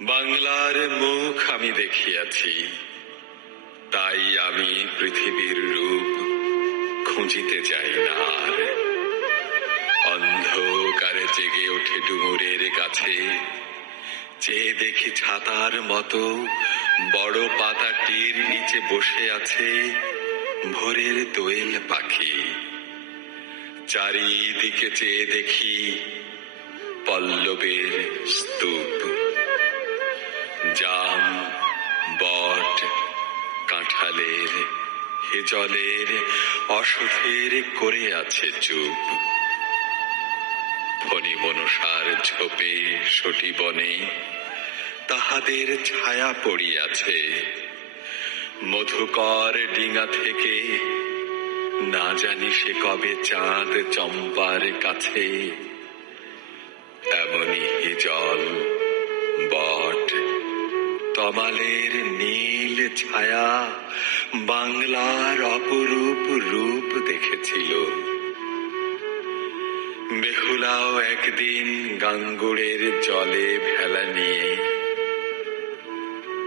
বাংলার মুখ আমি দেখিয়াছি, তাই আমি পৃথিবীর রূপ খুঁজিতে যাই না আর। অন্ধকারে জেগে ওঠে ডুমুরের কাছে, চেয়ে দেখি ছাতার মতো বড় পাতাটির নিচে বসে আছে ভোরের দোয়েল পাখি। চারিদিকে চেয়ে দেখি পল্লবের স্তূপ, জাম, বট, কাঁঠালের, হেজলের, অশথের করে আছে চুপ। ফণি মনসার ঝোপে সটি বনে তাহাদের ছায়া পড়িয়াছে। মধুকর ডিঙা থেকে না জানি সে কবে চাঁদ চম্পার কাছে। এমনি হিজল, বট, তমালের নীল ছায়া বাংলার অপরূপ রূপ দেখেছিল। বেহুলাও একদিন গাঙ্গুড়ের জলে ভেলা নিয়ে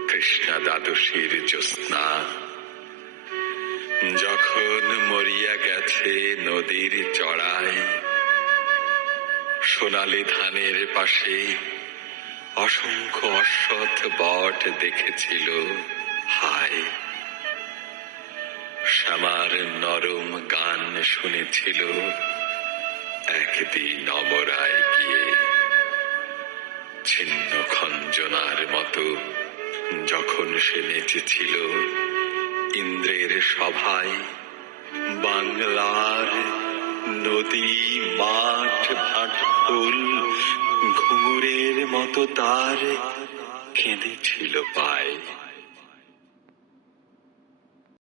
কৃষ্ণা দ্বাদশীর জ্যোৎস্না যখন মরিয়া গেছে নদীর চড়ায়, সোনালি ধানের পাশে অসংখ্য অশ্বত্থ বট দেখেছিল হায়। শ্যামার নরম গান শুনেছিল একদিন অমরায় গিয়ে। ছিন্ন খঞ্জনার মতো যখন সে নেচেছিল ইন্দ্রের সভায়, বাংলার নদী, মাঠ, ভাট ফুল ঘুঙুরের মতো তার কেঁদেছিল পায়।